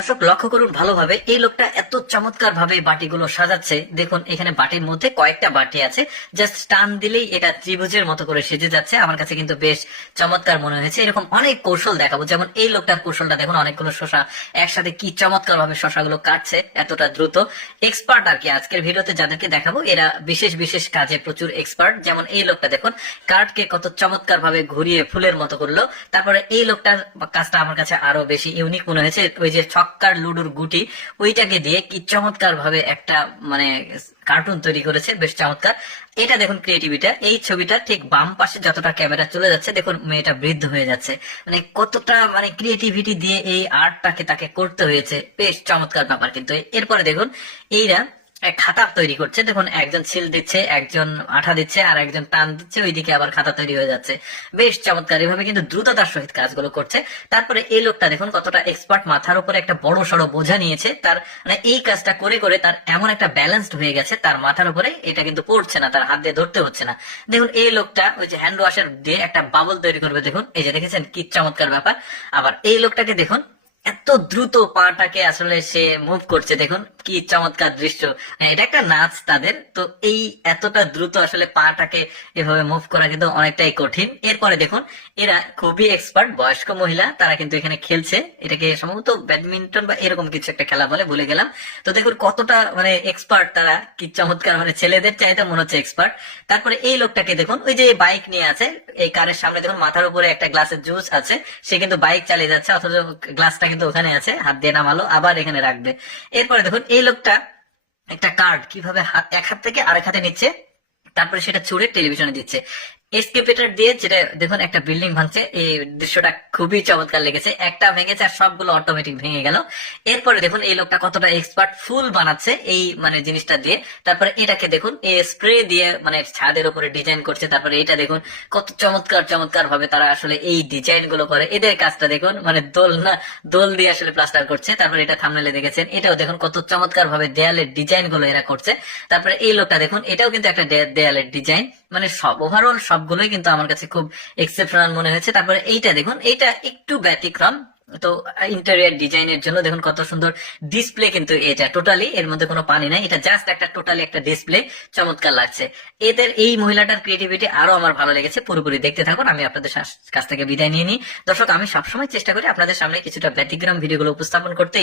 দর্শক লক্ষ্য করুন ভালোভাবে, এই লোকটা এত চমৎকার ভাবে বাটিগুলো সাজাচ্ছে। দেখুন এখানে বাটির মধ্যে কয়েকটা বাটি আছে, জাস্ট টান দিলেই এটা ত্রিভুজের মতো করে সেজে যাচ্ছে। আমার কাছে কিন্তু বেশ চমৎকার মনে হয়েছে। এরকম অনেক কৌশল দেখাবো, যেমন এই লোকটার কৌশলটা দেখুন, অনেকগুলো শসা একসাথে কি চমৎকার ভাবে শসাগুলো কাটছে এতটা দ্রুত। এক্সপার্ট আর কি আজকের ভিডিওতে যাদেরকে দেখাবো এরা বিশেষ বিশেষ কাজে প্রচুর এক্সপার্ট। যেমন এই লোকটা দেখুন কার্ডকে কত চমৎকার ভাবে ঘুরিয়ে ফুলের মতো করলো। তারপরে এই লোকটার কাজটা আমার কাছে আরো বেশি ইউনিক মনে হয়েছে, ওই যে ছক্কার লুডোর গুটি ওইটাকে দিয়ে কি চমৎকার ভাবে একটা মানে কার্টুন তৈরি করেছে, বেশ চমৎকার। এটা দেখুন ক্রিয়েটিভিটা, এই ছবিটা ঠিক বাম পাশে যতটা ক্যামেরা চলে যাচ্ছে দেখুন মেয়েটা বৃদ্ধ হয়ে যাচ্ছে, মানে কতটা মানে ক্রিয়েটিভিটি দিয়ে এই আর্টটাকে তাকে করতে হয়েছে, বেশ চমৎকার ব্যাপার। কিন্তু এরপরে দেখুন এইরা এক খাতা তৈরি করছে, দেখুন একজন ছিল দিচ্ছে, একজন আঠা দিচ্ছে, আর একজন টান দিচ্ছে, ওইদিকে আবার খাতা তৈরি হয়ে যাচ্ছে। বেশ চমৎকার, এভাবে কিন্তু দ্রুততার সহিত কাজগুলো করছে। তারপরে এই লোকটা দেখুন কতটা এক্সপার্ট, মাথার উপরে একটা বড় সড়ো বোঝা নিয়েছে, তার মানে এই কাজটা করে করে তার এমন একটা ব্যালেন্সড হয়ে গেছে, তার মাথার উপরে এটা কিন্তু পড়ছে না, তার হাত দিয়ে ধরতে হচ্ছে না। দেখুন এই লোকটা ওই যে হ্যান্ড ওয়াশার দিয়ে একটা বাবল তৈরি করবে, দেখুন এই যে দেখেছেন কি চমৎকার ব্যাপার। আবার এই লোকটাকে দেখুন এত দ্রুত পাটাকে আসলে সে মুভ করছে, দেখুন কি চমৎকার দৃশ্য। হ্যাঁ, এটা একটা নাচ তাদের তো, এই এতটা দ্রুত আসলে পাটাকে এভাবে মুভ করা কিন্তু অনেকটাই কঠিন। এরপরে দেখুন এরা খুবই এক্সপার্ট, বয়স্ক মহিলা, তারা কিন্তু এখানে খেলছে, এটাকে সম্ভবত ব্যাডমিন্টন বা এরকম কিছু একটা খেলা বলে, ভুলে গেলাম। তো দেখুন কতটা মানে এক্সপার্ট তারা, কি চমৎকার, মানে ছেলেদের চাইতে মনে হচ্ছে এক্সপার্ট। তারপরে এই লোকটাকে দেখুন ওই যে বাইক নিয়ে আছে, এই কারের সামনে দেখুন মাথার উপরে একটা গ্লাসের জুস আছে, সে কিন্তু বাইক চালিয়ে যাচ্ছে, অথচ গ্লাসটা কিন্তু ওখানে আছে, হাত দিয়ে নামালো আবার এখানে রাখবে। এরপরে দেখুন এই লোকটা একটা কার্ড কিভাবে এক হাত থেকে আরেক হাতে নিচ্ছে, তারপরে সেটা ছুঁড়ে টেলিভিশনে দিচ্ছে এসকেপেটার দিয়ে, যেটা দেখুন একটা বিল্ডিং ভাঙছে। এই দৃশ্যটা খুবই চমৎকার লেগেছে, একটা ভেঙেছে আর সবগুলো অটোমেটিক ভেঙে গেল। এরপরে দেখুন এই লোকটা কতটা এক্সপার্ট, ফুল বানাচ্ছে এই মানে জিনিসটা দিয়ে। তারপরে এটাকে দেখুন এই স্প্রে দিয়ে মানে ছাদের উপরে ডিজাইন করছে। তারপরে এটা দেখুন কত চমৎকার চমৎকার ভাবে তারা আসলে এই ডিজাইন গুলো করে। এদের কাজটা দেখুন, মানে দোল না, দোল দিয়ে আসলে প্লাস্টার করছে। তারপরে এটা থাম্বনেলে দেখেছেন, এটাও দেখুন কত চমৎকার ভাবে দেয়ালের ডিজাইন গুলো এরা করছে। তারপরে এই লোকটা দেখুন এটাও কিন্তু একটা দেয়ালের ডিজাইন, মানে সব ওভারঅল সবগুলোই কিন্তু আমার কাছে খুব এক্সেপশনাল মনে হয়েছে। তারপরে এইটা দেখুন, এইটা একটু ব্যতিক্রম, তো ইন্টেরিয়ার ডিজাইনের জন্য দেখুন কত সুন্দর ডিসপ্লে, কিন্তু এটা টোটালি এর মধ্যে কোনো পানি নাই, এটা জাস্ট একটা টোটালি একটা ডিসপ্লে, চমৎকার লাগছে। এদের এই মহিলাটার ক্রিয়েটিভিটি আরো আমার ভালো লেগেছে। পুরোপুরি দেখতে থাকুন, আমি আপনাদের কাছ থেকে বিদায় নিয়ে নিই। দর্শক আমি সবসময় চেষ্টা করি আপনাদের সামনে কিছুটা ব্যতিক্রম ভিডিওগুলো উপস্থাপন করতে।